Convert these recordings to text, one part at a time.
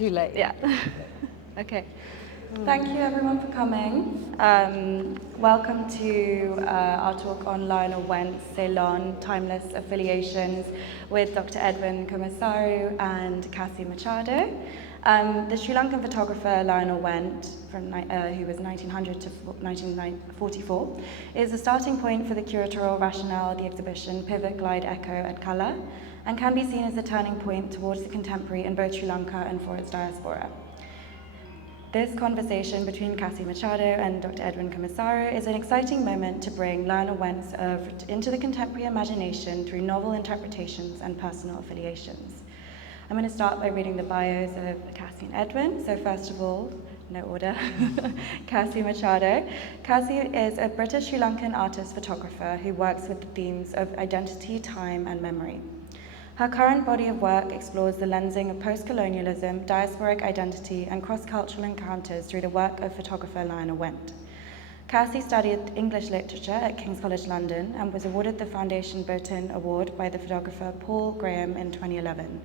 Too late. Yeah. Okay. Thank you everyone for coming. Welcome to our talk on Lionel Wendt, Ceylon, Timeless Affiliations with Dr. Edwin Coomasaru and Cassie Machado. The Sri Lankan photographer Lionel Wendt, who was 1900 to 1944, is the starting point for the curatorial rationale of the exhibition Pivot, Glide, Echo at KALÀ, and can be seen as a turning point towards the contemporary in both Sri Lanka and for its diaspora. This conversation between Cassie Machado and Dr. Edwin Coomasaru is an exciting moment to bring Lionel Wendt's oeuvre into the contemporary imagination through novel interpretations and personal affiliations. I'm going to start by reading the bios of Cassie and Edwin. So first of all, no order, Cassie Machado. Cassie is a British Sri Lankan artist photographer who works with the themes of identity, time, and memory. Her current body of work explores the lensing of post-colonialism, diasporic identity, and cross-cultural encounters through the work of photographer Lionel Wendt. Cassie studied English literature at King's College London and was awarded the Foundation Botin Award by the photographer Paul Graham in 2011.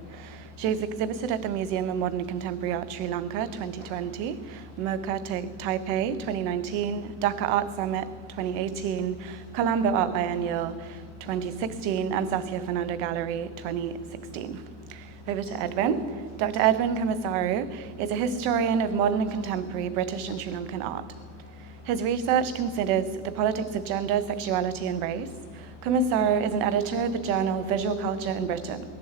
She has exhibited at the Museum of Modern and Contemporary Art Sri Lanka 2020, MoCA Taipei 2019, Dhaka Art Summit 2018, Colombo Art Biennial 2016, and Saskia Fernando Gallery 2016. Over to Edwin. Dr. Edwin Coomasaru is a historian of modern and contemporary British and Sri Lankan art. His research considers the politics of gender, sexuality, and race. Coomasaru is an editor of the journal Visual Culture in Britain.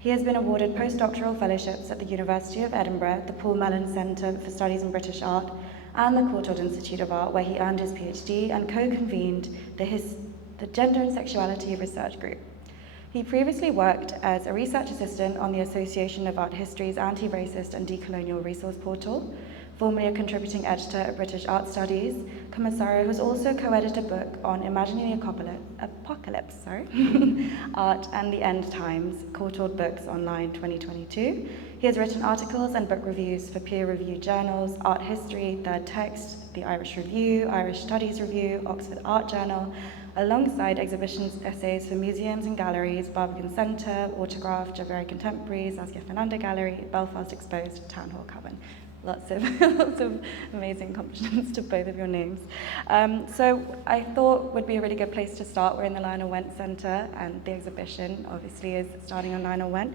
He has been awarded postdoctoral fellowships at the University of Edinburgh, the Paul Mellon Centre for Studies in British Art, and the Courtauld Institute of Art, where he earned his PhD and co-convened the Gender and Sexuality Research Group. He previously worked as a research assistant on the Association of Art History's Anti-Racist and Decolonial Resource Portal, formerly a contributing editor at British Art Studies. Coomasaru has also co-edited a book on imagining the apocalypse, art and the end times, Courtauld Books Online 2022. He has written articles and book reviews for peer-reviewed journals, Art History, Third Text, the Irish Review, Irish Studies Review, Oxford Art Journal, alongside exhibitions essays for museums and galleries, Barbican Centre, Autograph, Javeri Contemporary, Saskia Fernando Gallery, Belfast Exposed, Town Hall Coven. Lots of amazing accomplishments to both of your names. So I thought would be a really good place to start. We're in the Lionel Wendt Centre, and the exhibition obviously is starting on Lionel Wendt.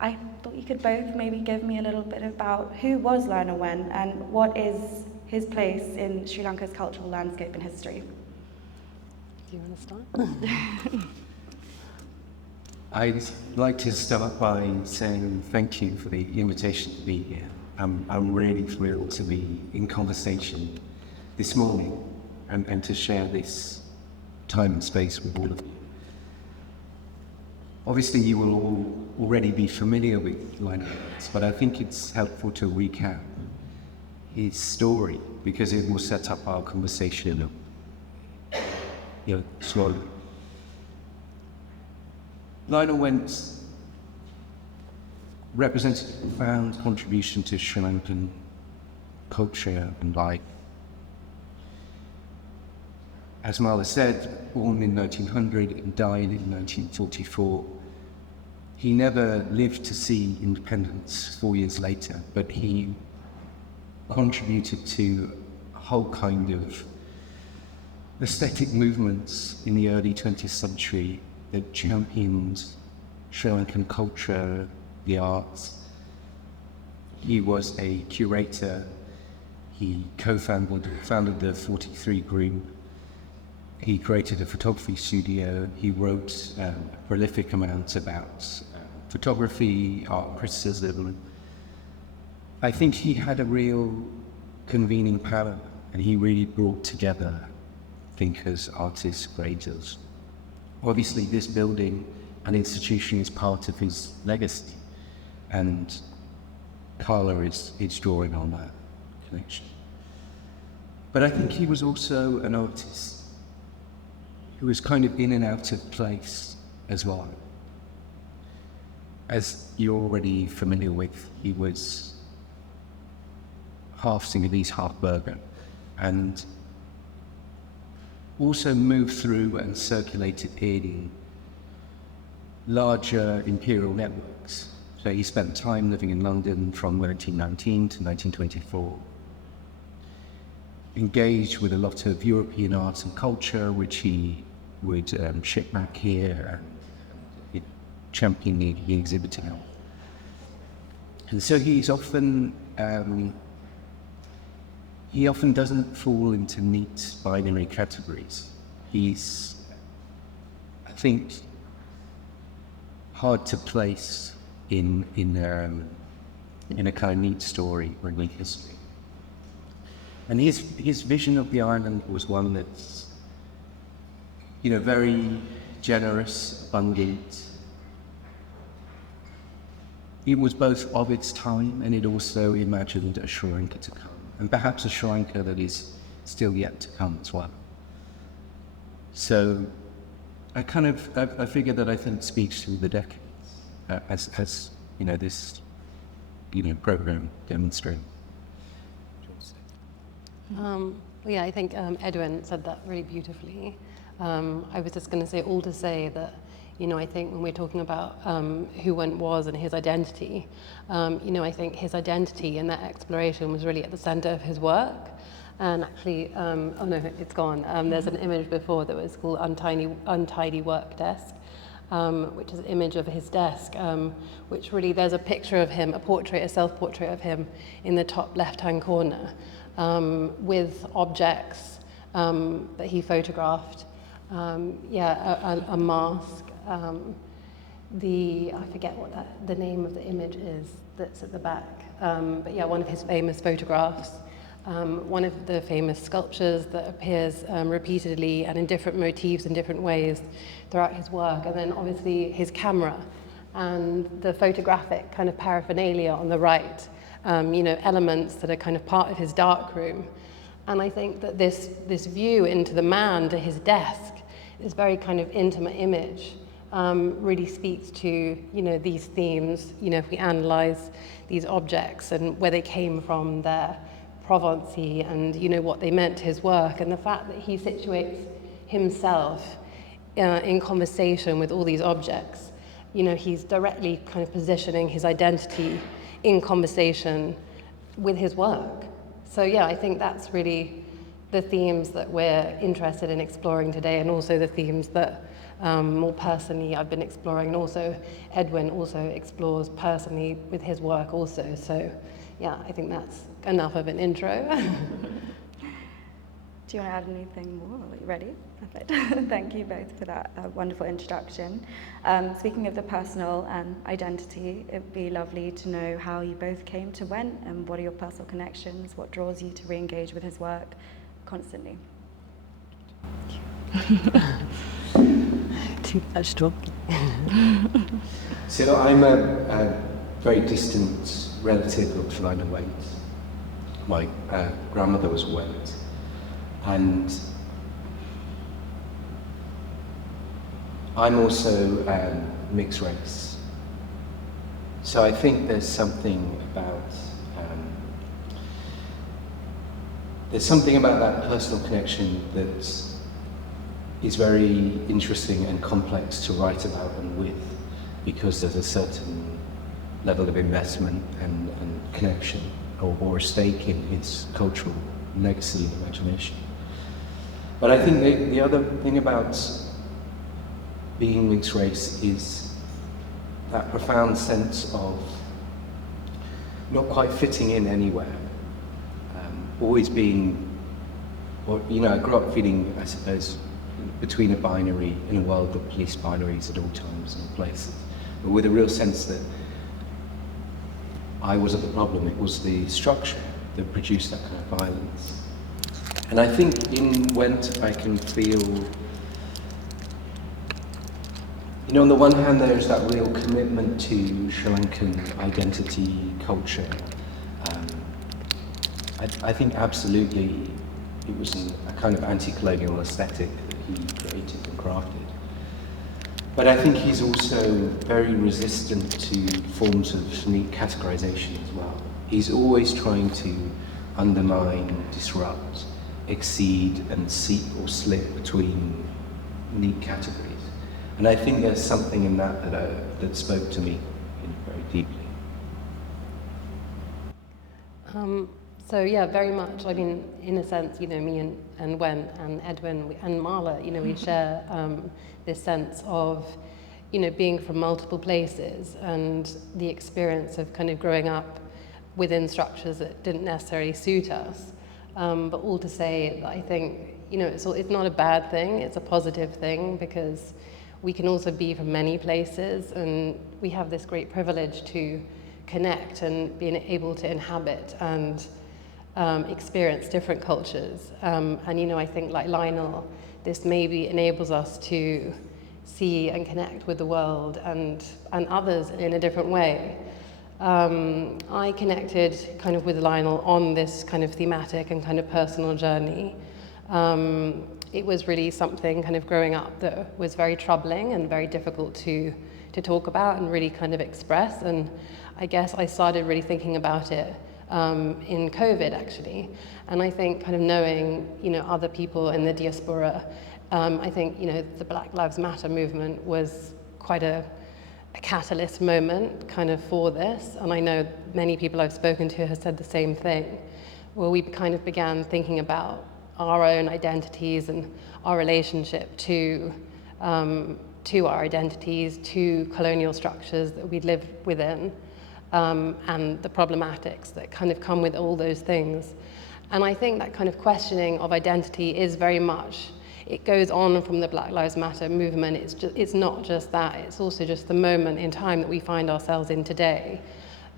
I thought you could both maybe give me a little bit about who was Lionel Wendt and what is his place in Sri Lanka's cultural landscape and history. Do you want to start? I'd like to start by saying thank you for the invitation to be here. I'm really thrilled to be in conversation this morning and to share this time and space with all of you. Obviously, you will all already be familiar with Lionel Wendt, but I think it's helpful to recap his story because it will set up our conversation slowly. Lionel Wendt represented a profound contribution to Sri Lankan culture and life. As Marla said, born in 1900 and died in 1944, he never lived to see independence 4 years later, but he contributed to a whole kind of aesthetic movements in the early 20th century that championed Sri Lankan culture, the arts. He was a curator. He founded the 43 Group. He created a photography studio. He wrote a prolific amount about photography, art criticism. I think he had a real convening power, and he really brought together thinkers, artists, creators. Obviously, this building and institution is part of his legacy, and KALÀ is drawing on that connection. But I think he was also an artist who was kind of in and out of place as well. As you're already familiar with, he was half Sinhalese, half Berger, and also moved through and circulated in larger imperial networks. So he spent time living in London from 1919 to 1924. Engaged with a lot of European art and culture, which he would ship back here and champion the exhibiting of. And so he often doesn't fall into neat binary categories. He's, I think, hard to place in a kind of neat story or neat history. And his vision of the island was one that's, very generous, abundant. It was both of its time, and it also imagined a Sri Lanka to come, and perhaps a Sri Lanka that is still yet to come as well. So I figure that I think speaks through the decades, as this program demonstrates. Yeah, I think Edwin said that really beautifully. I was just going to say all to say that, I think when we're talking about who Wendt was and his identity, I think his identity and that exploration was really at the center of his work. And actually, oh no, it's gone. There's an image before that was called Untidy Work Desk, which is an image of his desk, which really, there's a picture of him, a self-portrait of him in the top left-hand corner, with objects that he photographed. A mask. I forget what the name of the image is that's at the back. But yeah, one of his famous photographs. One of the famous sculptures that appears repeatedly and in different motifs in different ways throughout his work. And then obviously his camera and the photographic kind of paraphernalia on the right, elements that are kind of part of his darkroom. And I think that this view into the man, to his desk, this very kind of intimate image really speaks to, these themes, if we analyze these objects and where they came from, their provenance and, what they meant to his work, and the fact that he situates himself in conversation with all these objects. He's directly kind of positioning his identity in conversation with his work. So yeah, I think that's really the themes that we're interested in exploring today, and also the themes that more personally I've been exploring, and also Edwin also explores personally with his work also. So yeah, I think that's enough of an intro. Do you want to add anything more? Are you ready? Perfect. Thank you both for that wonderful introduction. Speaking of the personal and identity, it would be lovely to know how you both came to Wendt, and what are your personal connections, what draws you to re-engage with his work constantly. Too much talking. So I'm a very distant relative of Lionel Wendt. My grandmother was Wendt, and I'm also mixed race. So I think there's something about that personal connection that is very interesting and complex to write about and with, because there's a certain level of investment and connection or a stake in his cultural legacy and imagination. But I think the other thing about being mixed race is that profound sense of not quite fitting in anywhere. Always being, I grew up feeling, I suppose, between a binary, in a world of police binaries at all times and all places, but with a real sense that I wasn't the problem, it was the structure that produced that kind of violence. And I think in Wendt I can feel, on the one hand there's that real commitment to Sri Lankan identity, culture. I think absolutely it was a kind of anti-colonial aesthetic that he created and crafted. But I think he's also very resistant to forms of neat categorization as well. He's always trying to undermine, disrupt, exceed, and seep or slip between neat categories. And I think there's something in that that spoke to me in a very deeply? So yeah, very much. I mean, in a sense, you know, me and Wendt and Edwin and Marla, you know, we share this sense of, you know, being from multiple places and the experience of kind of growing up within structures that didn't necessarily suit us. But all to say that I think, you know, it's not a bad thing, it's a positive thing, because we can also be from many places, and we have this great privilege to connect and being able to inhabit and experience different cultures. And, you know, I think like Lionel, this maybe enables us to see and connect with the world and others in a different way. I connected kind of with Lionel on this kind of thematic and kind of personal journey. It was really something kind of growing up that was very troubling and very difficult to talk about and really kind of express. And I guess I started really thinking about it in COVID, actually. And I think kind of knowing, you know, other people in the diaspora, I think, you know, the Black Lives Matter movement was quite a catalyst moment kind of for this. And I know many people I've spoken to have said the same thing, where we kind of began thinking about our own identities and our relationship to our identities, to colonial structures that we live within, and the problematics that kind of come with all those things. And I think that kind of questioning of identity is very much, it goes on from the Black Lives Matter movement. It's not just that, it's also just the moment in time that we find ourselves in today.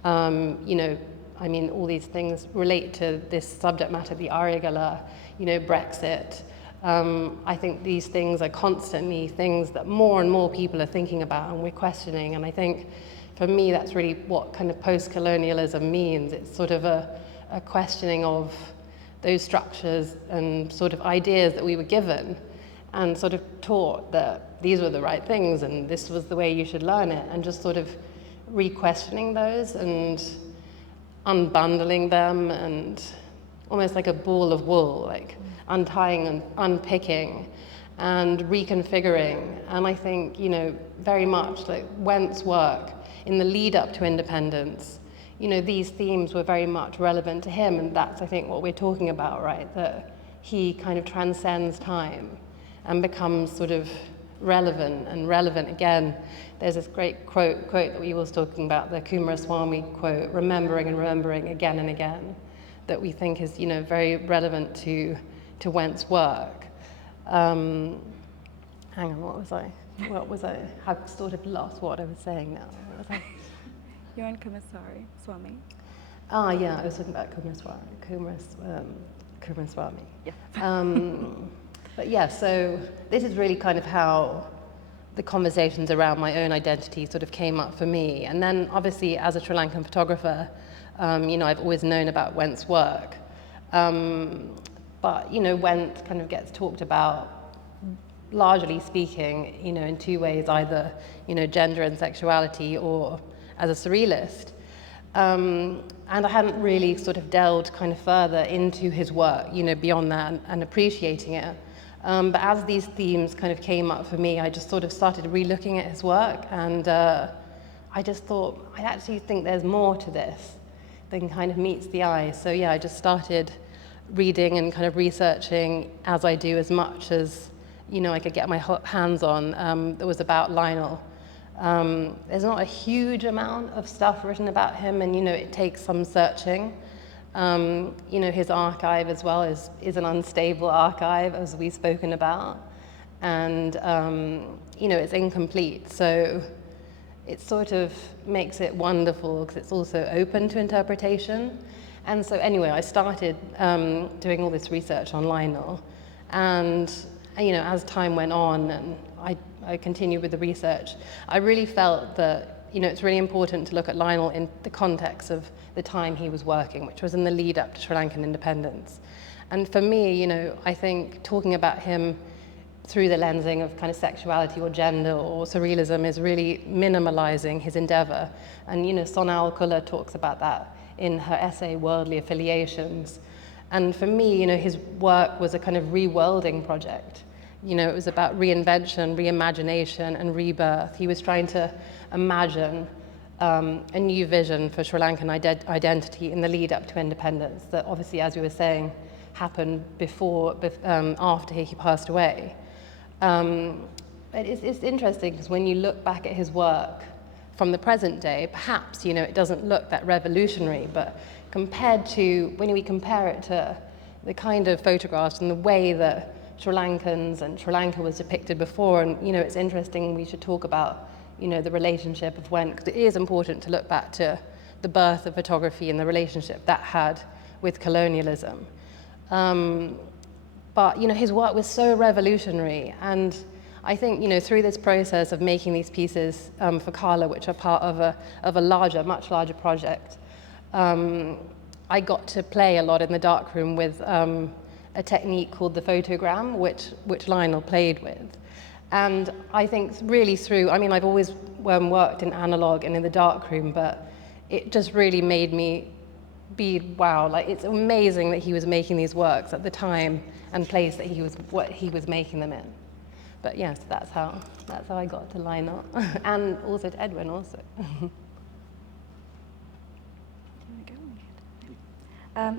You know, I mean, all these things relate to this subject matter, the KALÀ, you know, Brexit. I think these things are constantly things that more and more people are thinking about and we're questioning. And I think for me, that's really what kind of post-colonialism means. It's sort of a questioning of those structures and sort of ideas that we were given and sort of taught that these were the right things and this was the way you should learn it, and just sort of re-questioning those and unbundling them, and almost like a ball of wool, like untying and unpicking and reconfiguring. And I think, you know, very much like Wendt's work in the lead up to independence, you know, these themes were very much relevant to him, and that's, I think, what we're talking about, right? That he kind of transcends time and becomes sort of relevant again. There's this great quote that we was talking about, the Coomasaru quote, remembering and remembering again and again, that we think is, you know, very relevant to Wendt's work. Hang on, what was I? I've sort of lost what I was saying now. What was I? You're in Coomasaru, Swami. Ah, yeah, I was talking about Coomasaru. Yeah. But yeah, so this is really kind of how the conversations around my own identity sort of came up for me. And then obviously as a Sri Lankan photographer, you know, I've always known about Wendt's work. But, you know, Wendt kind of gets talked about, largely speaking, you know, in two ways, either, you know, gender and sexuality or as a surrealist. And I hadn't really sort of delved kind of further into his work, you know, beyond that and appreciating it. But as these themes kind of came up for me, I just sort of started re-looking at his work, and I just thought, I actually think there's more to this than kind of meets the eye. So yeah, I just started reading and kind of researching as I do as much as, you know, I could get my hands on that was about Lionel. There's not a huge amount of stuff written about him, and, you know, it takes some searching. You know, his archive as well is an unstable archive, as we've spoken about, and you know, it's incomplete, so it sort of makes it wonderful because it's also open to interpretation. And so anyway, I started doing all this research on Lionel, and, you know, as time went on and I continued with the research, I really felt that, you know, it's really important to look at Lionel in the context of the time he was working, which was in the lead up to Sri Lankan independence. And for me, you know, I think talking about him through the lensing of kind of sexuality or gender or surrealism is really minimalizing his endeavor. And, you know, Sonal Kula talks about that in her essay, Worldly Affiliations. And for me, you know, his work was a kind of reworlding project. You know, it was about reinvention, reimagination, and rebirth. He was trying to imagine a new vision for Sri Lankan identity in the lead up to independence that obviously, as we were saying, happened after he passed away. But it's interesting because when you look back at his work from the present day, perhaps, it doesn't look that revolutionary, but compared to, when we compare it to the kind of photographs and the way that Sri Lankans and Sri Lanka was depicted before, and, it's interesting, we should talk about, the relationship of Wendt, because it is important to look back to the birth of photography and the relationship that had with colonialism. But, his work was so revolutionary, and I think, through this process of making these pieces for KALÀ, which are part of a much larger project, I got to play a lot in the darkroom with a technique called the photogram, which Lionel played with. And I think really I've always worked in analog and in the darkroom, but it just really made me wow, like it's amazing that he was making these works at the time and place that he was making them in. But yes, that's how I got to Lionel, and also to Edwin also.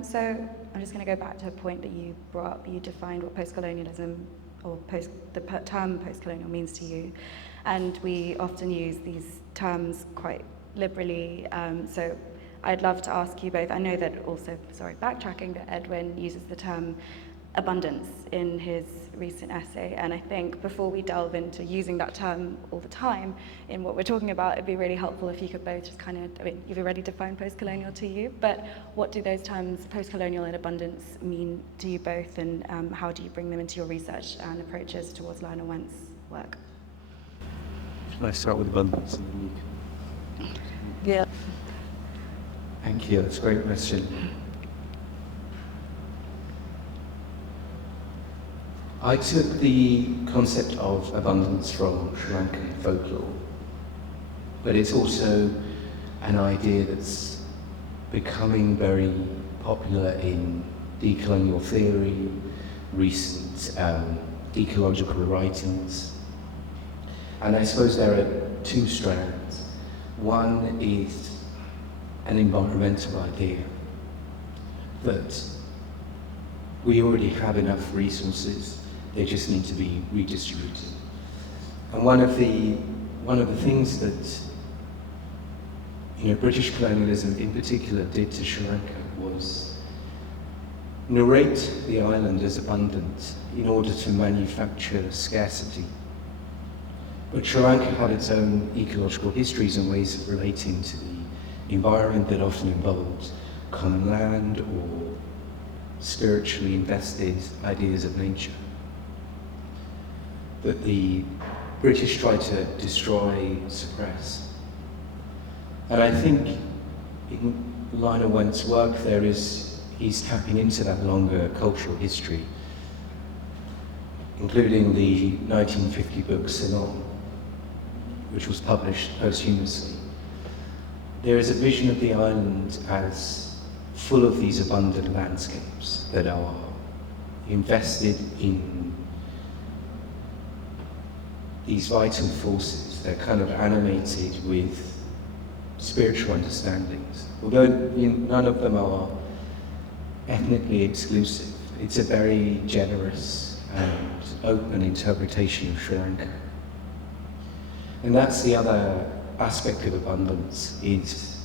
So I'm just going to go back to a point that you brought up. You defined what post-colonialism or the term post-colonial means to you, and we often use these terms quite liberally. So I'd love to ask you both. I know that also, backtracking, that Edwin uses the term abundance in his recent essay, and I think before we delve into using that term all the time in what we're talking about, it'd be really helpful if you could both just you've already defined post-colonial to you, but what do those terms, post-colonial and abundance, mean to you both, and how do you bring them into your research and approaches towards Lionel Wendt's work? Should I start with abundance? Yeah. Thank you, that's a great question. I took the concept of abundance from Sri Lankan folklore, but it's also an idea that's becoming very popular in decolonial theory, recent ecological writings. And I suppose there are two strands. One is an environmental idea that we already have enough resources, they just need to be redistributed. And one of the things that British colonialism in particular did to Sri Lanka was narrate the island as abundant in order to manufacture scarcity. But Sri Lanka had its own ecological histories and ways of relating to the environment that often involved common land or spiritually invested ideas of nature that the British tried to destroy, suppress. And I think in Lionel Wendt's work he's tapping into that longer cultural history, including the 1950 book Ceylon, which was published posthumously. There is a vision of the island as full of these abundant landscapes that are invested in these vital forces. They're kind of animated with spiritual understandings, although none of them are ethnically exclusive. It's a very generous and open interpretation of Sri Lanka. And that's the other aspect of abundance, is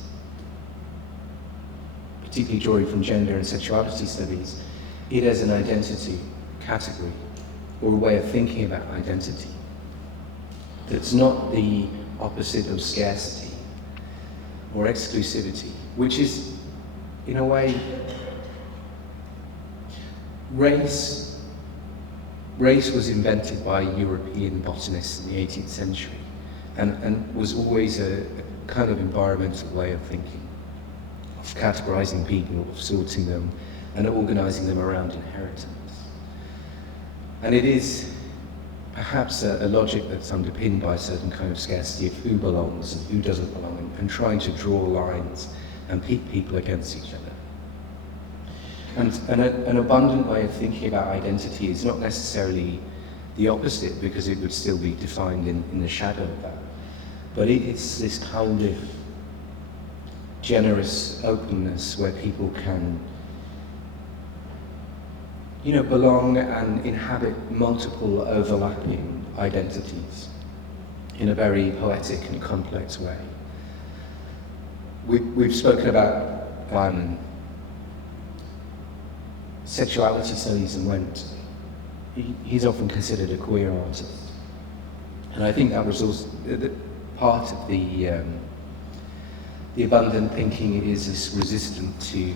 particularly drawing from gender and sexuality studies, it as an identity category or a way of thinking about identity that's not the opposite of scarcity or exclusivity, which is, in a way, race was invented by European botanists in the 18th century and was always a kind of environmental way of thinking, of categorizing people, of sorting them and organizing them around inheritance. And it is perhaps a logic that's underpinned by a certain kind of scarcity of who belongs and who doesn't belong, and trying to draw lines and pit people against each other. And an abundant way of thinking about identity is not necessarily the opposite, because it would still be defined in the shadow of that. But it's this kind of generous openness where people can, you know, belong and inhabit multiple overlapping identities in a very poetic and complex way. We've spoken about sexuality studies and Wendt. He's often considered a queer artist. And I think that was also part of the abundant thinking is this resistance to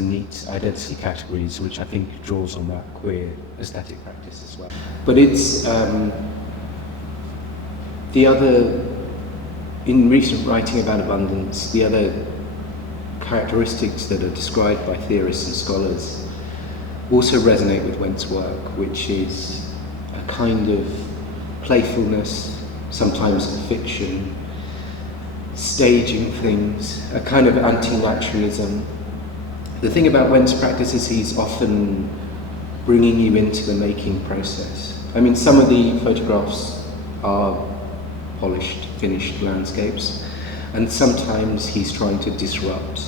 neat identity categories, which I think draws on that queer aesthetic practice as well. But it's the other, in recent writing about abundance, the other characteristics that are described by theorists and scholars also resonate with Wendt's work, which is a kind of playfulness, sometimes fiction, staging things, a kind of anti-naturalism. The thing about Wendt's practice is he's often bringing you into the making process. I mean, some of the photographs are polished, finished landscapes, and sometimes he's trying to disrupt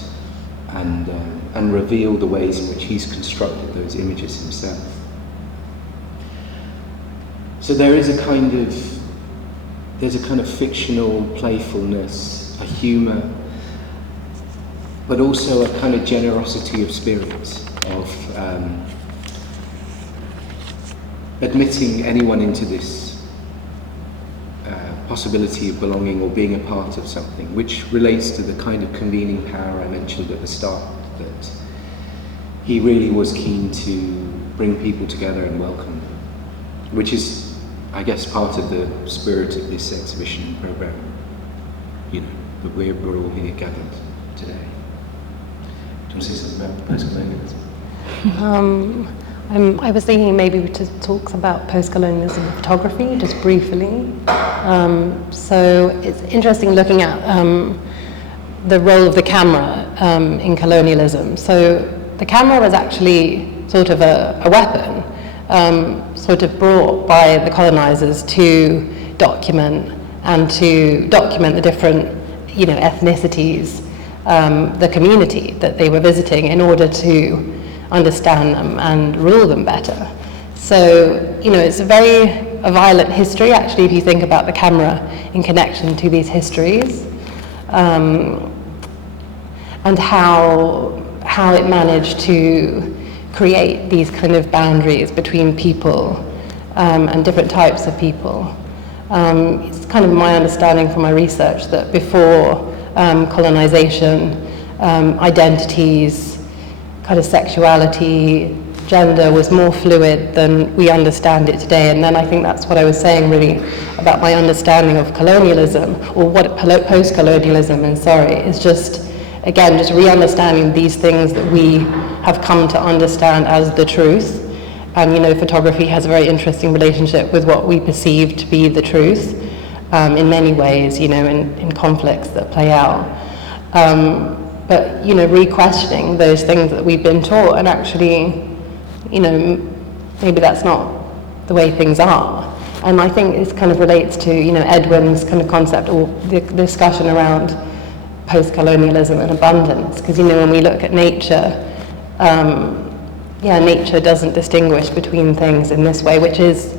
and reveal the ways in which he's constructed those images himself. So there's a kind of fictional playfulness, a humour, but also a kind of generosity of spirit, of admitting anyone into this possibility of belonging or being a part of something, which relates to the kind of convening power I mentioned at the start, that he really was keen to bring people together and welcome them, which is, I guess, part of the spirit of this exhibition program, you know, that we're all here gathered today. Do you want to say something about post-colonialism? I was thinking maybe to talk about post-colonialism in photography, just briefly. So it's interesting looking at the role of the camera in colonialism. So the camera was actually sort of a weapon, sort of brought by the colonizers to document the different, you know, ethnicities, the community that they were visiting, in order to understand them and rule them better. So, you know, it's a violent history, actually, if you think about the camera in connection to these histories, and how it managed to create these kind of boundaries between people and different types of people. It's kind of my understanding from my research that before colonization, identities, kind of sexuality, gender was more fluid than we understand it today. And then I think that's what I was saying really about my understanding of colonialism, or what post-colonialism, is just, again, just re-understanding these things that we have come to understand as the truth. And, you know, photography has a very interesting relationship with what we perceive to be the truth in many ways, you know, in conflicts that play out. But, you know, re-questioning those things that we've been taught, and actually, you know, maybe that's not the way things are. And I think this kind of relates to, you know, Edwin's kind of concept, or the discussion around post-colonialism and abundance. Because, you know, when we look at nature, nature doesn't distinguish between things in this way, which is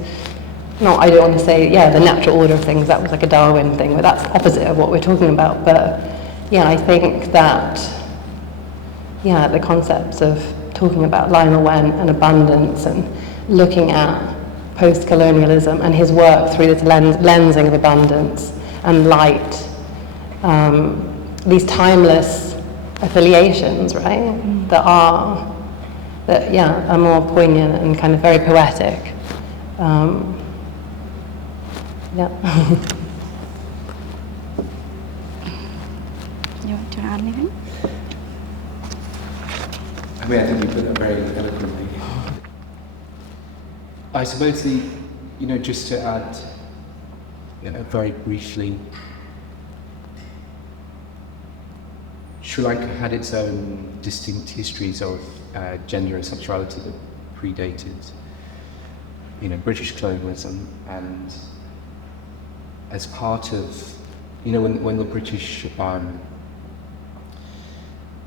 not, I don't want to say, the natural order of things, that was like a Darwin thing, but that's opposite of what we're talking about. But yeah, I think that, the concepts of talking about Lionel Wendt and abundance, and looking at post-colonialism and his work through this lensing of abundance and light, these timeless affiliations, right, that are more poignant and kind of very poetic. You want to add anything? I mean, I think you put that very eloquently. I suppose just to add, very briefly, Sri Lanka had its own distinct histories of gender and sexuality that predated, British colonialism, and as part of when the British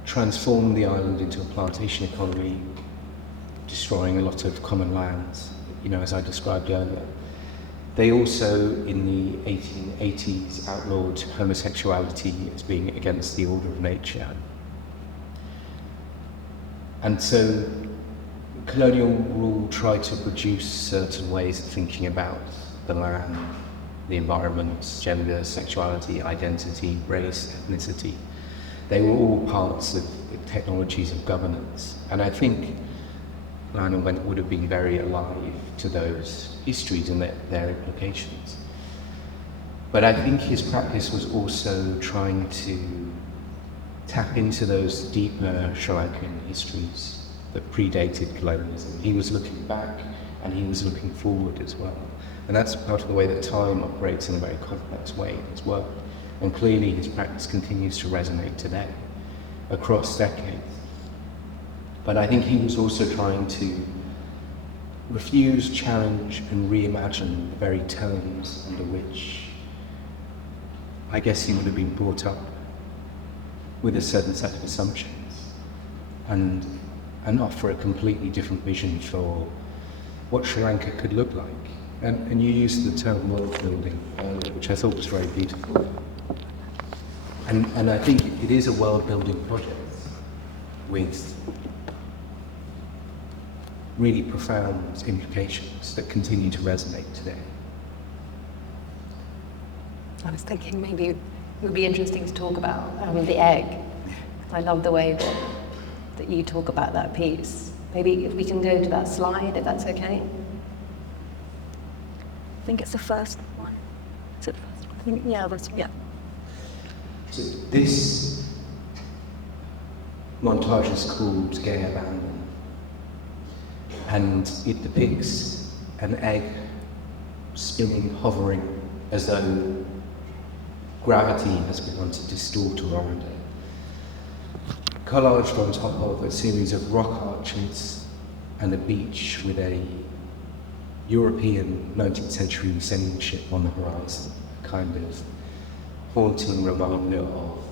transformed the island into a plantation economy, destroying a lot of common lands, as I described earlier, they also, in the 1880s, outlawed homosexuality as being against the order of nature. And so colonial rule tried to produce certain ways of thinking about the land, the environment, gender, sexuality, identity, race, ethnicity. They were all parts of the technologies of governance. And I think Lionel Wendt would have been very alive to those histories and their implications. But I think his practice was also trying to tap into those deeper Sri Lankan histories that predated colonialism. He was looking back and he was looking forward as well. And that's part of the way that time operates in a very complex way in his work. And clearly his practice continues to resonate today, across decades. But I think he was also trying to refuse, challenge, and reimagine the very terms under which I guess he would have been brought up with a certain set of assumptions, and offer a completely different vision for what Sri Lanka could look like. And you used the term world building earlier, which I thought was very beautiful. And I think it is a world building project with really profound implications that continue to resonate today. I was thinking maybe it would be interesting to talk about the egg. I love the way that you talk about that piece. Maybe if we can go to that slide, if that's okay. I think it's the first one. Is it the first one? I think, yeah, that's, yeah. So this montage is called Gay Abandon, and it depicts an egg spinning, hovering, as though gravity has begun to distort around it. Collaged on top of a series of rock arches and a beach with a European 19th century sailing ship on the horizon, a kind of haunting reminder of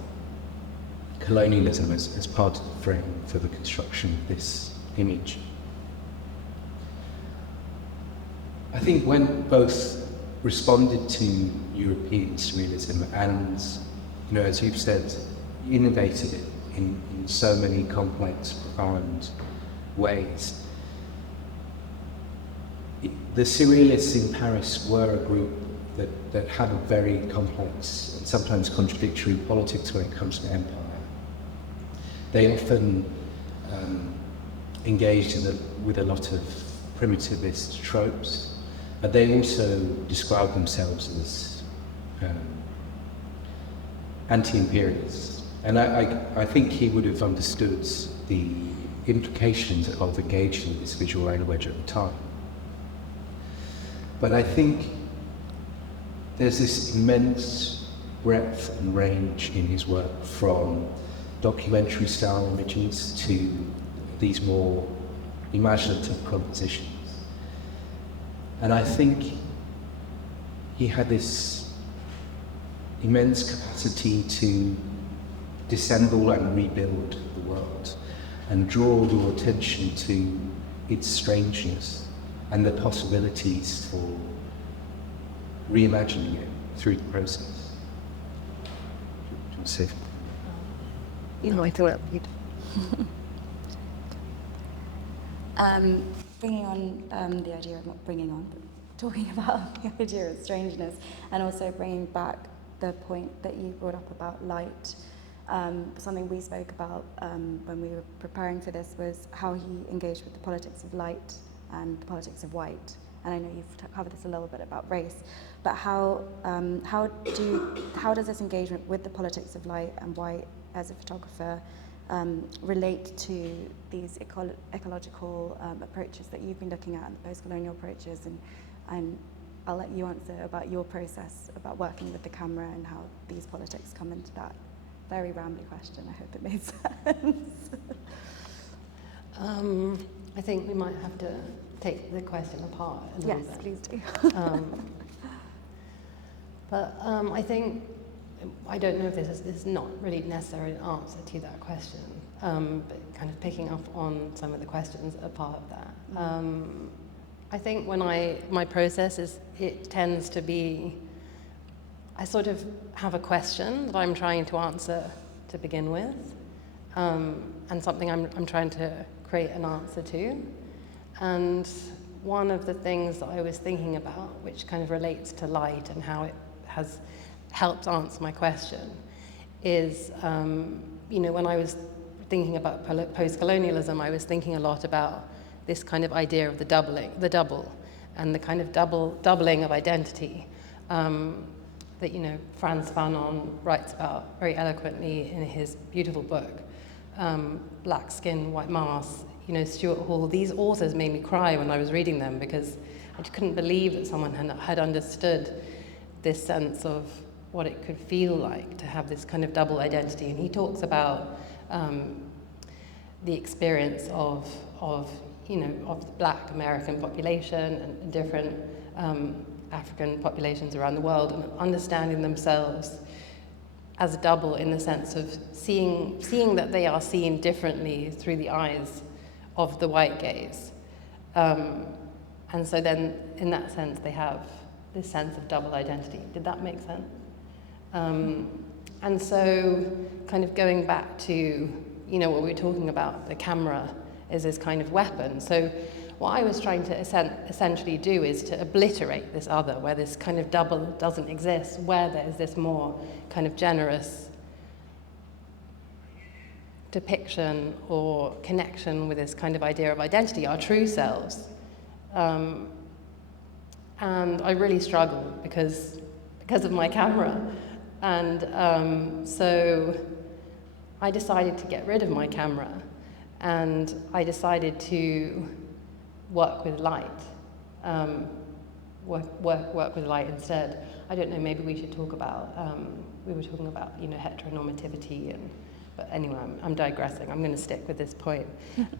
colonialism as part of the frame for the construction of this image. I think when both responded to European surrealism and, as you've said, innovated it in so many complex, profound ways. The surrealists in Paris were a group that had a very complex and sometimes contradictory politics when it comes to empire. They often engaged with a lot of primitivist tropes. But they also describe themselves as anti-imperialists. And I think he would have understood the implications of engaging in this visual language at the time. But I think there's this immense breadth and range in his work, from documentary style images to these more imaginative compositions. And I think he had this immense capacity to dissemble and rebuild the world and draw your attention to its strangeness and the possibilities for reimagining it through the process. I thought bringing on the idea of, not bringing on, but talking about the idea of strangeness, and also bringing back the point that you brought up about light. Something we spoke about when we were preparing for this was how he engaged with the politics of light and the politics of white. And I know you've covered this a little bit about race, but how does this engagement with the politics of light and white as a photographer relate to these ecological approaches that you've been looking at, and the post-colonial approaches, and I'll let you answer about your process about working with the camera and how these politics come into that. Very rambly question, I hope it made sense. I think we might have to take the question apart a little bit. Yes, please do. But I think I don't know if this is not really necessarily an answer to that question, but kind of picking up on some of the questions that are part of that. I think when my process it tends to be, I sort of have a question that I'm trying to answer to begin with, and something I'm trying to create an answer to. And one of the things that I was thinking about, which kind of relates to light and how it has helped answer my question, is, when I was thinking about post-colonialism, I was thinking a lot about this kind of idea of the double, and the kind of doubling of identity that, Frantz Fanon writes about very eloquently in his beautiful book, Black Skin, White Mask. Stuart Hall, these authors made me cry when I was reading them, because I just couldn't believe that someone had understood this sense of what it could feel like to have this kind of double identity. And he talks about the experience of the Black American population and different African populations around the world, and understanding themselves as a double in the sense of seeing that they are seen differently through the eyes of the white gaze. And so then, in that sense, they have this sense of double identity. Did that make sense? And so, kind of going back to, what we were talking about, the camera is this kind of weapon. So what I was trying to essentially do is to obliterate this other, where this kind of double doesn't exist, where there's this more kind of generous depiction or connection with this kind of idea of identity, our true selves. And I really struggled because of my camera. And so I decided to get rid of my camera, and I decided to work with light, work with light instead. I don't know, maybe we should talk about, we were talking about, heteronormativity, but anyway, I'm digressing. I'm going to stick with this point.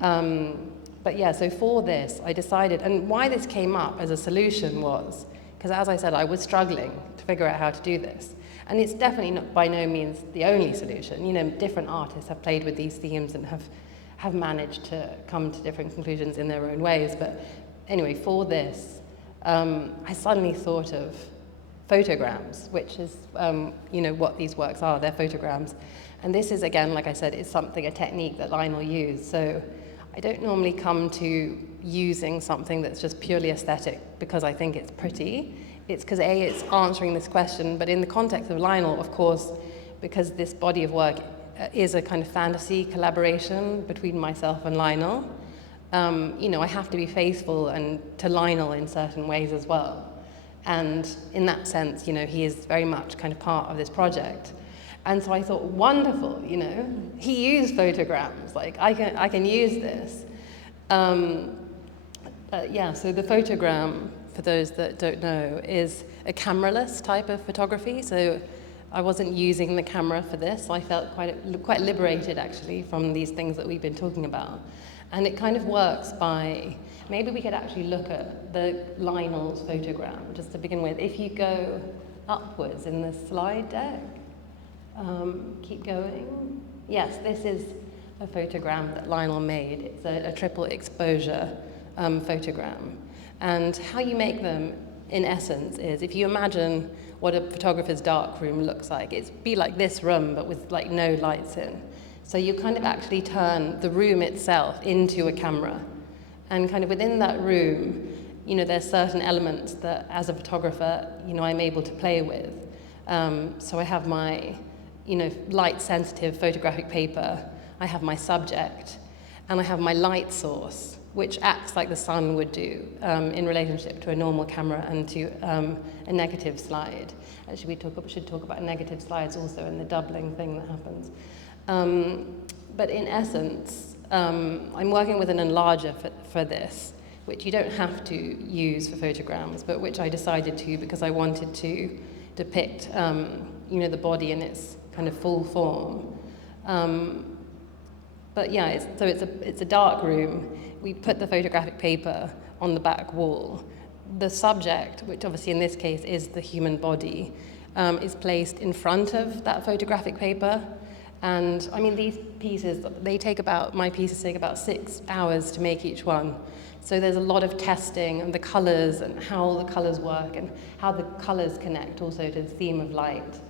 But yeah, so for this, I decided, and why this came up as a solution was, because as I said, I was struggling to figure out how to do this. And it's definitely not, by no means the only solution. Different artists have played with these themes and have managed to come to different conclusions in their own ways. But anyway, for this, I suddenly thought of photograms, which is, what these works are. They're photograms. And this is, again, like I said, it's a technique that Lionel used. So I don't normally come to using something that's just purely aesthetic because I think it's pretty. It's because, A, it's answering this question, but in the context of Lionel, of course, because this body of work is a kind of fantasy collaboration between myself and Lionel, I have to be faithful to Lionel in certain ways as well. And in that sense, he is very much kind of part of this project. And so I thought, wonderful, he used photograms, like I can use this. So the photogram, for those that don't know, is a cameraless type of photography. So I wasn't using the camera for this. I felt quite liberated, actually, from these things that we've been talking about. And it kind of works by, maybe we could actually look at the Lionel's photogram, just to begin with. If you go upwards in the slide deck, keep going. Yes, this is a photogram that Lionel made. It's a triple exposure photogram. And how you make them, in essence, is if you imagine what a photographer's darkroom looks like, it'd be like this room, but with like no lights in. So you kind of actually turn the room itself into a camera. And kind of within that room, there's certain elements that, as a photographer, I'm able to play with. So I have my, light-sensitive photographic paper, I have my subject, and I have my light source, which acts like the sun would do in relationship to a normal camera and to a negative slide. Actually, we should talk about negative slides also and the doubling thing that happens. But in essence, I'm working with an enlarger for this, which you don't have to use for photograms, but which I decided to because I wanted to depict, the body in its kind of full form. But yeah, it's a dark room. We put the photographic paper on the back wall. The subject, which obviously in this case is the human body, is placed in front of that photographic paper. And I mean, these pieces, my pieces take about 6 hours to make each one. So there's a lot of testing and the colors and how the colors work and how the colors connect also to the theme of light.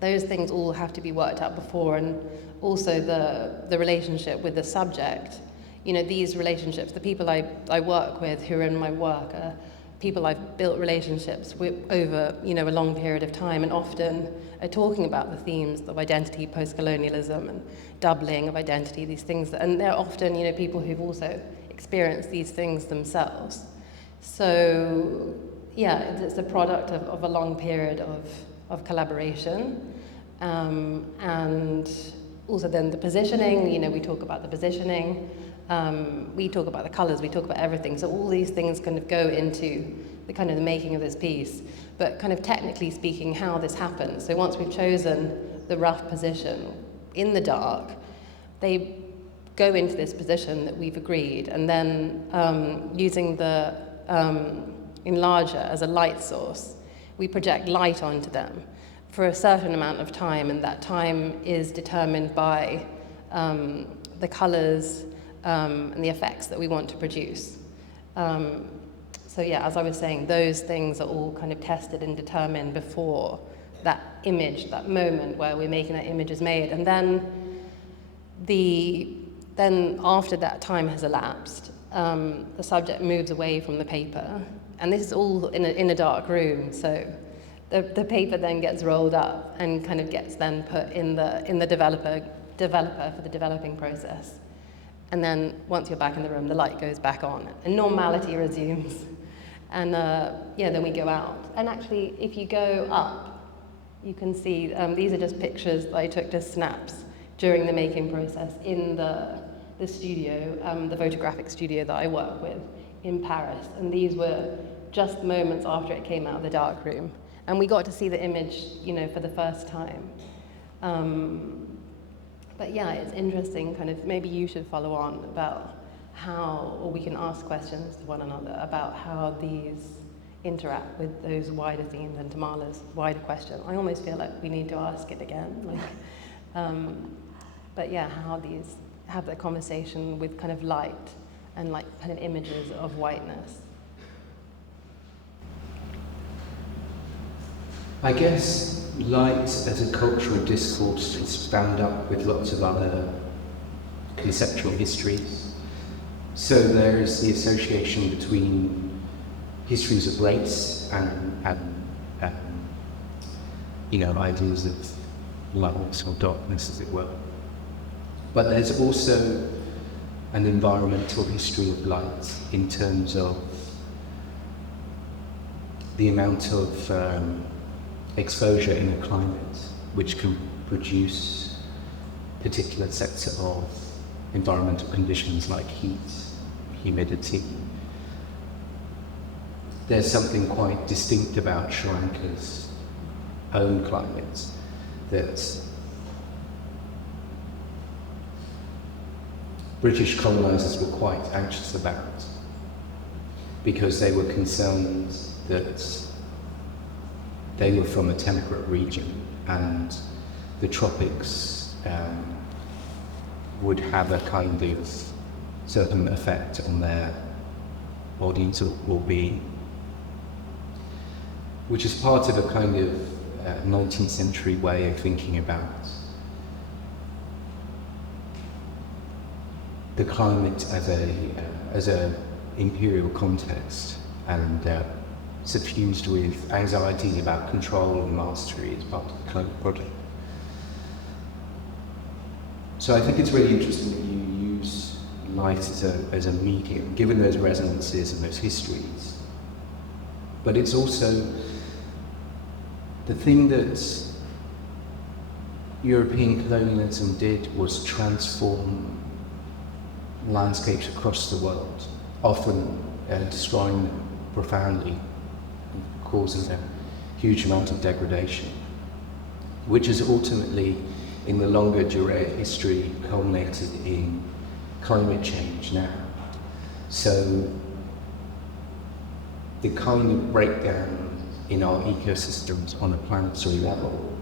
Those things all have to be worked out before, and also the relationship with the subject. You know, these relationships, the people I work with who are in my work are people I've built relationships with over, you know, a long period of time, and often are talking about the themes of identity, post-colonialism, and doubling of identity, these things. And they're often, you know, people who've also experienced these things themselves. So, yeah, it's a product of a long period of collaboration. And also then the positioning, you know, we talk about the positioning, we talk about the colors, we talk about everything. So all these things kind of go into the kind of the making of this piece. But kind of technically speaking, how this happens. So once we've chosen the rough position in the dark, they go into this position that we've agreed, and then using the enlarger as a light source, we project light onto them for a certain amount of time, and that time is determined by the colors and the effects that we want to produce. So yeah, as I was saying, those things are all kind of tested and determined before that image, that moment where we're making that image is made. And then after that time has elapsed, the subject moves away from the paper. And this is all in a dark room, so the paper then gets rolled up and kind of gets then put in the developer for the developing process. And then once you're back in the room, the light goes back on and normality resumes. And yeah, then we go out. And actually, if you go up, you can see these are just pictures that I took, just snaps during the making process in the studio, the photographic studio that I work with in Paris. And these were just moments after it came out of the dark room. And we got to see the image, you know, for the first time. But yeah, it's interesting, kind of, maybe you should follow on about how, or we can ask questions to one another about how these interact with those wider themes and Tamala's wider question. I almost feel like we need to ask it again. But yeah, how these have that conversation with kind of light and like kind of images of whiteness. I guess light as a cultural discourse is bound up with lots of other conceptual histories. So there is the association between histories of race and you know, ideas of light or darkness, as it were. But there's also an environmental history of light in terms of the amount of exposure in a climate which can produce particular sets of environmental conditions like heat, humidity. There's something quite distinct about Sri Lanka's own climate that British colonisers were quite anxious about, because they were concerned that they were from a temperate region and the tropics would have a kind of certain effect on their bodies or well-being, which is part of a kind of 19th century way of thinking about the climate as a imperial context, and suffused with anxiety about control and mastery as part of the climate project. So I think it's really interesting that you use light as a medium, given those resonances and those histories. But it's also the thing that European colonialism did was transform landscapes across the world, often destroying them profoundly, causing a huge amount of degradation, which has ultimately, in the longer durée history, culminated in climate change now. So the kind of breakdown in our ecosystems on a planetary level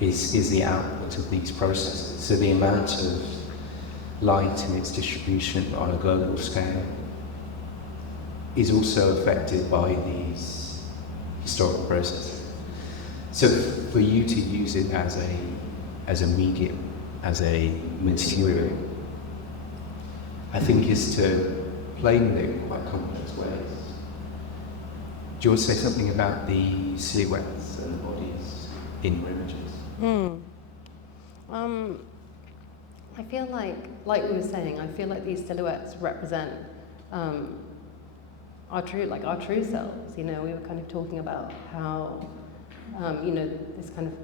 is the output of these processes. So the amount of light and its distribution on a global scale is also affected by these historical processes. So for you to use it as a medium, as a material, I think is to play with it in quite complex ways. Do you want to say something about the silhouettes and the bodies in your images? I feel like we were saying, I feel like these silhouettes represent our true selves. You know, we were kind of talking about how, you know, this kind of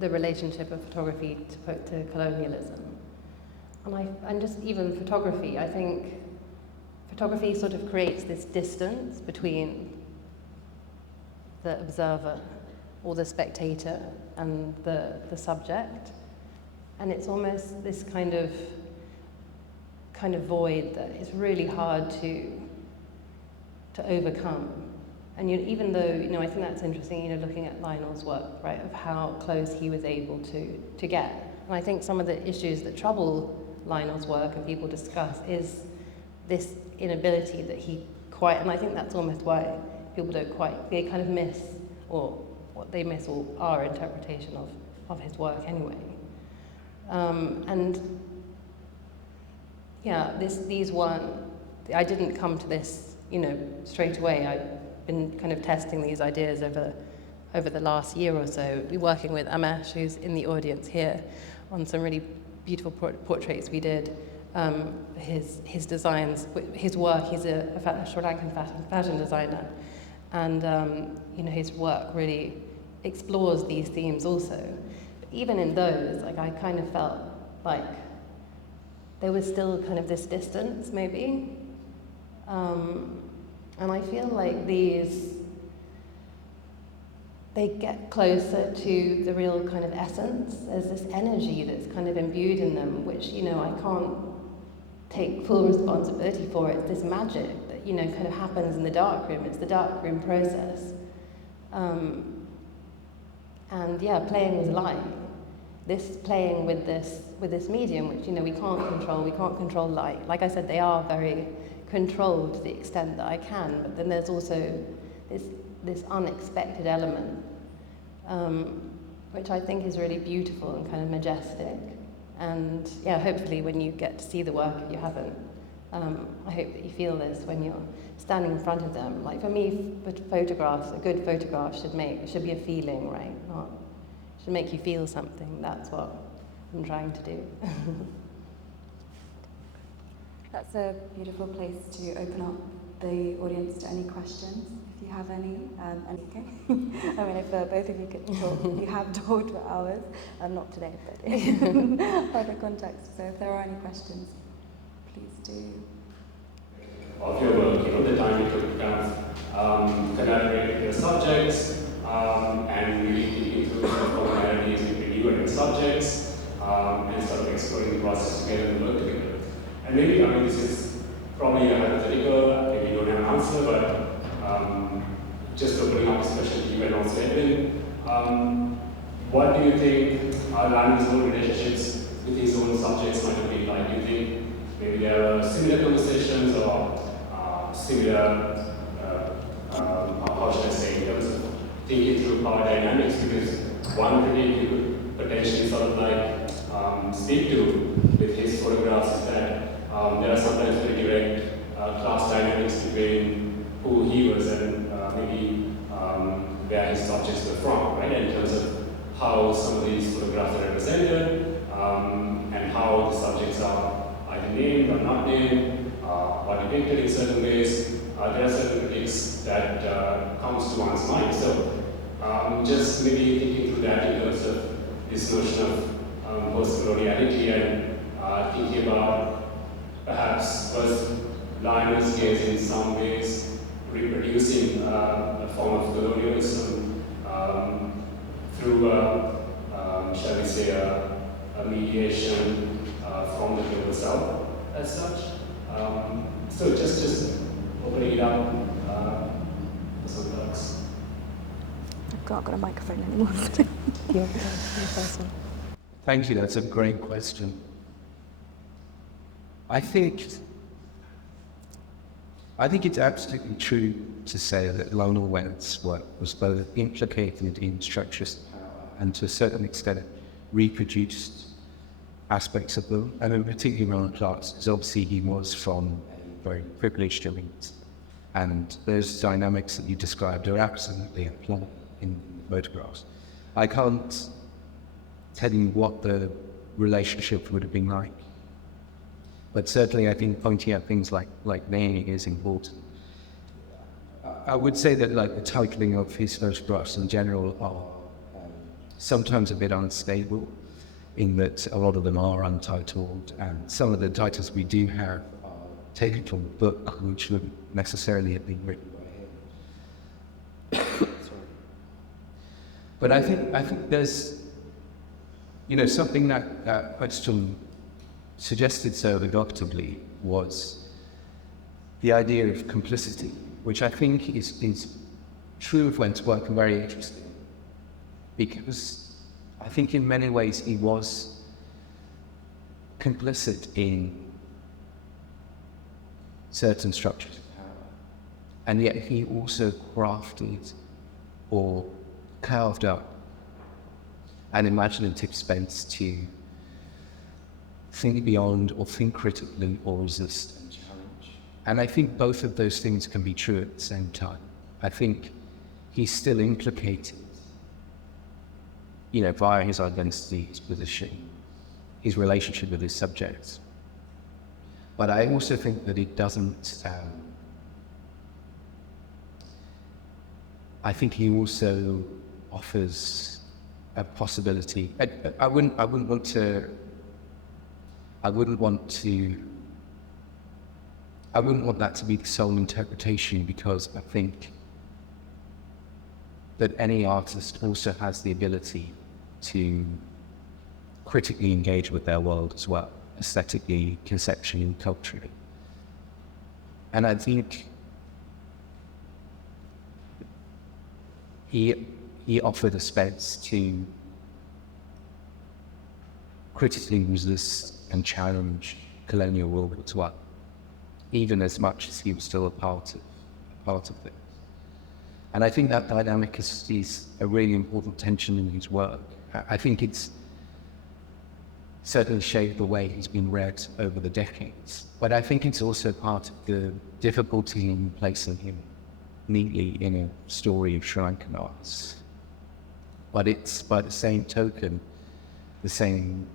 the relationship of photography to colonialism. And just even photography, I think photography sort of creates this distance between the observer or the spectator and the subject. And it's almost this kind of void that is really hard to overcome. And even though, you know, I think that's interesting, you know, looking at Lionel's work, right, of how close he was able to get. And I think some of the issues that trouble Lionel's work and people discuss is this inability that he quite, and I think that's almost why people they kind of miss, or what they miss, or our interpretation of his work anyway. And yeah, I didn't come to this, you know, straight away. I've been kind of testing these ideas over the last year or so. We're working with Amesh, who's in the audience here, on some really beautiful portraits we did. His designs, his work, he's a Sri Lankan fashion designer. And you know, his work really explores these themes also. But even in those, like, I kind of felt like there was still kind of this distance, maybe. And I feel like they get closer to the real kind of essence. There's this energy that's kind of imbued in them, which, you know, I can't take full responsibility for. It's this magic that, you know, kind of happens in the darkroom. It's the darkroom process. And yeah, playing with light. This playing with this medium, which, you know, we can't control light. Like I said, they are very controlled to the extent that I can, but then there's also this unexpected element, which I think is really beautiful and kind of majestic. And yeah, hopefully when you get to see the work, if you haven't, I hope that you feel this when you're standing in front of them. Like for me, photographs, a good photograph should be a feeling, right? Should make you feel something. That's what I'm trying to do. That's a beautiful place to open up the audience to any questions, if you have any. Okay. I mean, if both of you could talk, you have talked for hours, not today, but in other contexts. So if there are any questions, please do. Of your work, you know, the time you took kind of collaborate with your subjects and really thinking through the commonalities between you and your subjects and sort of exploring the process together and work together. And maybe, I mean, this is probably a hypothetical, maybe you don't have an answer, but just opening up this question to you and also Edwin, what do you think are Lionel's own relationships with his own subjects might have been like? Do you think maybe there are similar conversations or similar, how should I say, in terms of thinking through power dynamics? Because one thing you could potentially sort of like speak to with his photographs is that there are sometimes very direct class dynamics between who he was and maybe where his subjects were from, right? In terms of how some of these photographs are represented and how the subjects are either named or not named or depicted in certain ways. There are certain critiques that comes to one's mind. So just maybe thinking through that in terms of this notion of post-coloniality and thinking about perhaps was Lionel's gaze in some ways reproducing a form of colonialism through, shall we say, a mediation from the global south as such. So just opening it up for some thoughts. not got a microphone anymore. Your first one. Thank you, that's a great question. I think it's absolutely true to say that Lionel Wendt's work was both implicated in structures and to a certain extent reproduced aspects of them. And in particular around class, because obviously he was from a very privileged elite. And those dynamics that you described are absolutely at play in the photographs. I can't tell you what the relationship would have been like. But certainly I think pointing out things like naming is important. I would say that like the titling of his photographs in general are sometimes a bit unstable, in that a lot of them are untitled, and some of the titles we do have are taken from a book which wouldn't necessarily have been written by him. But I think there's, something that question suggested so evocatively was the idea of complicity, which I think is true of Wendt's work and very interesting, because I think in many ways he was complicit in certain structures of power, and yet he also crafted or carved up an imaginative space to think beyond or think critically or resist and challenge. And I think both of those things can be true at the same time. I think he's still implicated, via his identity, his position, his relationship with his subjects. But I also think that it doesn't, I think he also offers a possibility. I wouldn't want that to be the sole interpretation, because I think that any artist also has the ability to critically engage with their world as well, aesthetically, conceptually, and culturally. And I think he offered a space to critically resist and challenge colonial rule as well, even as much as he was still a part of things. And I think that dynamic is a really important tension in his work. I think it's certainly shaped the way he's been read over the decades, but I think it's also part of the difficulty in placing him neatly in a story of Sri Lankan arts. But it's, by the same token, the same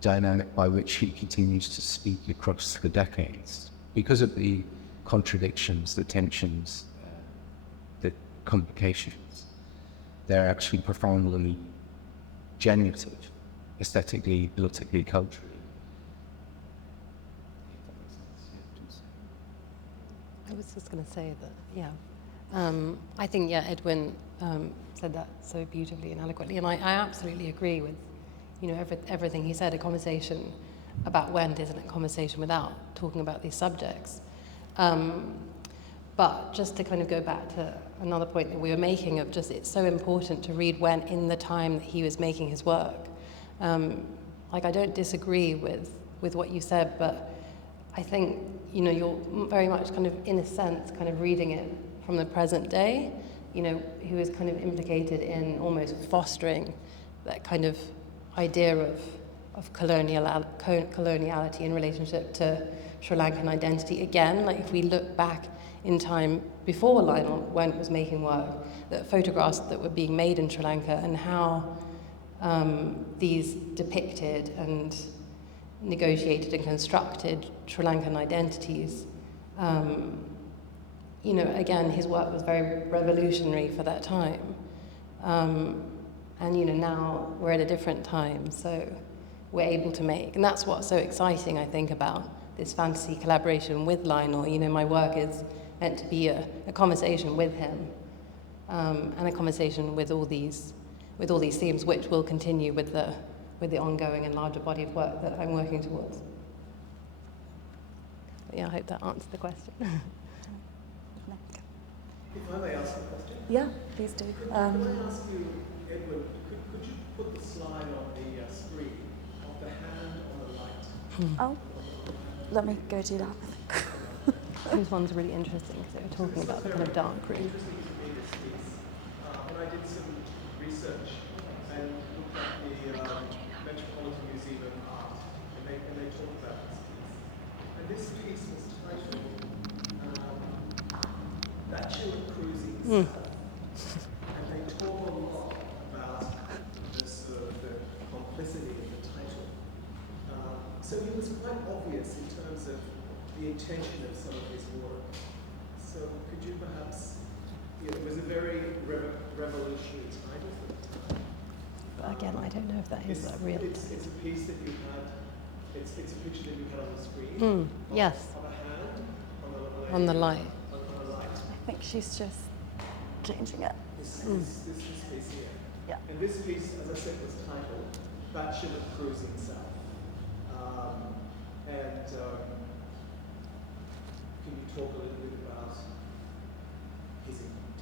dynamic by which he continues to speak across the decades, because of the contradictions, the tensions, the complications. They're actually profoundly generative, aesthetically, politically, culturally. I was just going to say that, I think, Edwin said that so beautifully and eloquently, and I absolutely agree with, everything he said. A conversation about Wendt isn't a conversation without talking about these subjects. But just to kind of go back to another point that we were making of just, it's so important to read Wendt in the time that he was making his work. I don't disagree with what you said, but I think, you're very much kind of, in a sense, kind of reading it from the present day. He was kind of implicated in almost fostering that kind of idea of coloniality in relationship to Sri Lankan identity. Again, if we look back in time before Lionel Wendt was making work, the photographs that were being made in Sri Lanka and how these depicted and negotiated and constructed Sri Lankan identities, again, his work was very revolutionary for that time. And now we're at a different time, so we're able to make, and that's what's so exciting, I think, about this fantasy collaboration with Lionel. My work is meant to be a conversation with him, and a conversation with all these themes, which will continue with the ongoing and larger body of work that I'm working towards. But I hope that answered the question. If I may ask a question? Yeah, please do. Could I ask you, Edwin, could you put the slide on the screen of the hand on the light? Oh, let me go do that. Those ones are really interesting because they were talking about the kind of dark room. Interesting to me, this piece. When I did some research and looked at the Metropolitan Museum of Art, and they talked about this piece. And this piece was titled Bachelor Cruising South. And they talk a lot about the sort of the complicity of the title. So it was quite obvious in terms of the intention of some of his work. So could you perhaps, it was a very revolutionary title for the time. But again, I don't know if that is that real. It's a piece that you had, it's a picture that you had on the screen. Yes. Of a hand On the light. on a light. I think she's just changing it. This piece here. Yeah. And this piece, as I said, was titled Bachelor Cruising South. Can you talk a little bit about his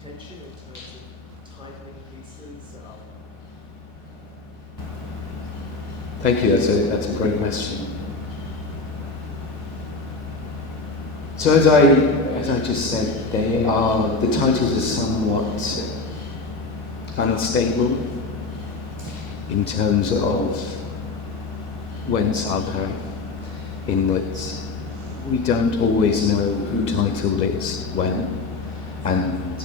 intention in terms of titling pieces? Thank you. That's a great question. So as I just said, the titles are somewhat unstable in terms of when Sadhara, in that we don't always know who titled it when, and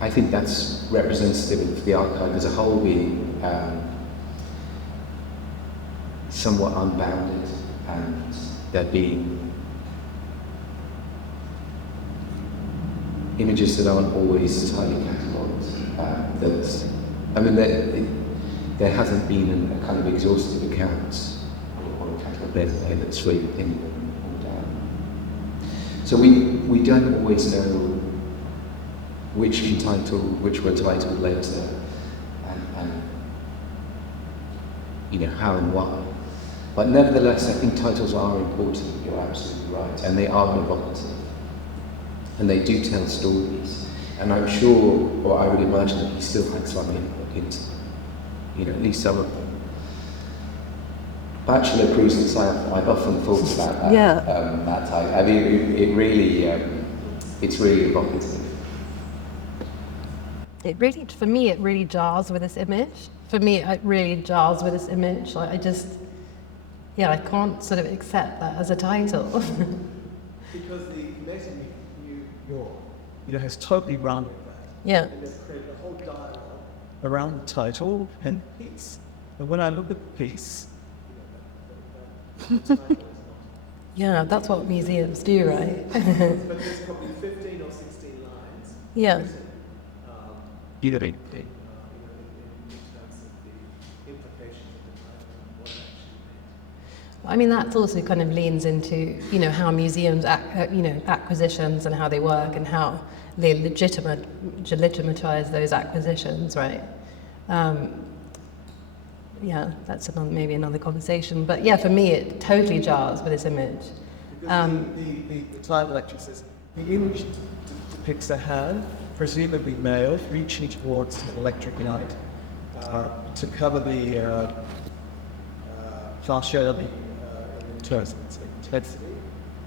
I think that's representative of the archive as a whole being somewhat unbounded, and there being images that aren't always tightly catalogued. There hasn't been a kind of exhaustive account or a catalogue there that's really pinned them all down. So we don't always know which were titled later, and how and why. But nevertheless, I think titles are important. You're absolutely right, and they are evocative. And they do tell stories, and I'm sure, or I would imagine that he still had some input into, at least some of them. Bachelor Cruising South, I've often thought about that. Yeah. That type. I mean, it really, it's really evocative. For me, it really jars with this image. I can't sort of accept that as a title. Because the Met in New York, has totally run with that. Yeah. And they've created a whole dialogue around the title and the piece. And when I look at the piece, the title is not. Yeah, that's what museums do, right? But there's probably 15 or 16 lines. Yeah. Written, in terms of the implications of the title and what it actually meant. I mean, that also kind of leans into, how museums, acquisitions and how they work and how they legitimize those acquisitions, right? That's maybe another conversation. But yeah, for me, it totally jars with this image. Because the title actually says, the image depicts a hand, presumably male, reaching towards an electric light to cover the partiality in terms of its intensity.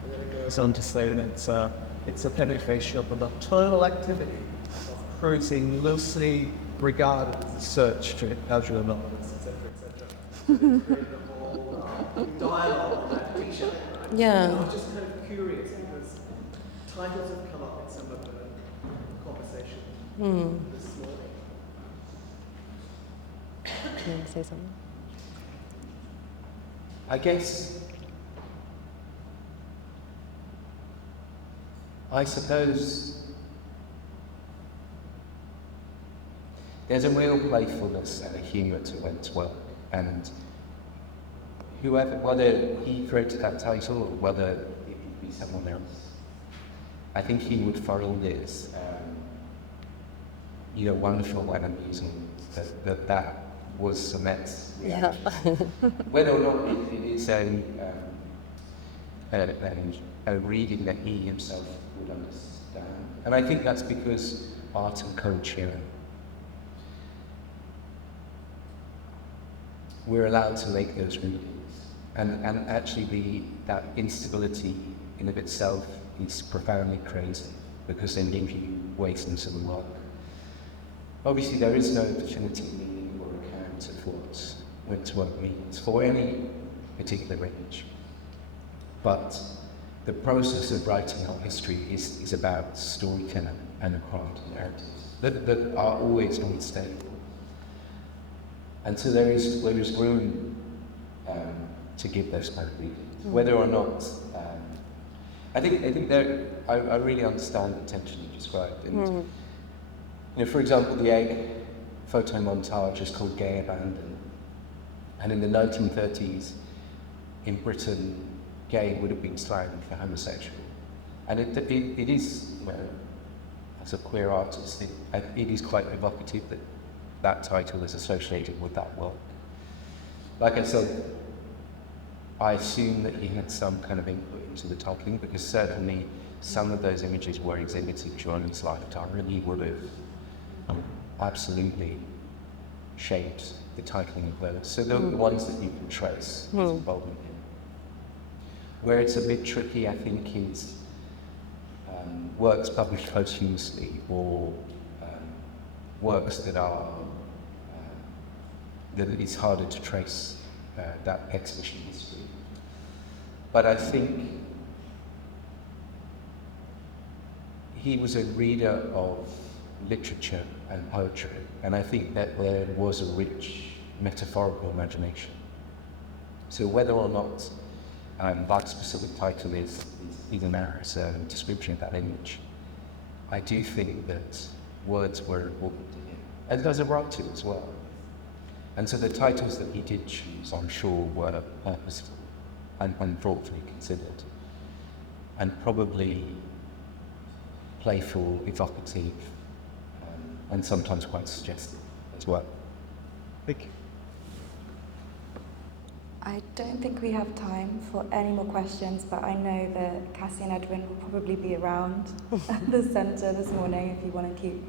And then it goes on to say that it's a penetration of the nocturnal activity of cruising loosely regarded as a search to casual anonymous, etc., etc. So they created a whole dialogue on that picture. Yeah. I was just kind of curious because titles have come up in some of the conversation this morning. Can you say something? I guess, I suppose there's a real playfulness and a humour to Wendt's work, and whether he created that title or whether it would be someone else, I think he would follow this, wonderful and amusing that was Samet's reaction. Yeah. Whether or not it is a reading that he himself would And I think that's because art and culture, we're allowed to make those remedies. And actually that instability in of itself is profoundly crazy, because then leaves you wasting some work. Obviously there is no definitive meaning or account of what means for any particular image. But the process of writing art history is about storytelling and a craft and narratives that are always unstable. And so there is room to give those kind of readings, whether or not. I think there. I really understand the tension you described, and for example, the egg photo montage is called "Gay Abandon," and in the 1930s, in Britain, gay would have been slang for homosexual, and it is, as a queer artist, it is quite evocative that title is associated with that work. Like I said, I assume that he had some kind of input into the titling, because certainly some of those images were exhibited during his lifetime, and he would have absolutely shaped the titling of those. So the ones that you can trace his involvement in. Where it's a bit tricky, I think, is works published posthumously, or works that it is harder to trace that exhibition history. But I think he was a reader of literature and poetry, and I think that there was a rich metaphorical imagination. So whether or not that specific title is an accurate description of that image, I do think that words were important to him, and as a writer as well. And so the titles that he did choose, I'm sure, were purposeful and thoughtfully considered, and probably playful, evocative, and sometimes quite suggestive as well. Thank you. I don't think we have time for any more questions, but I know that Cassie and Edwin will probably be around at the centre this morning if you want to keep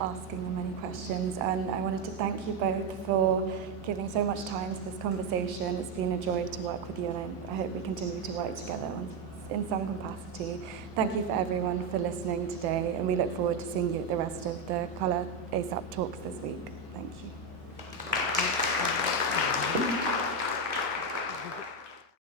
asking them any questions. And I wanted to thank you both for giving so much time to this conversation. It's been a joy to work with you, and I hope we continue to work together in some capacity. Thank you for everyone for listening today, and we look forward to seeing you at the rest of the KALÀ ASAP talks this week.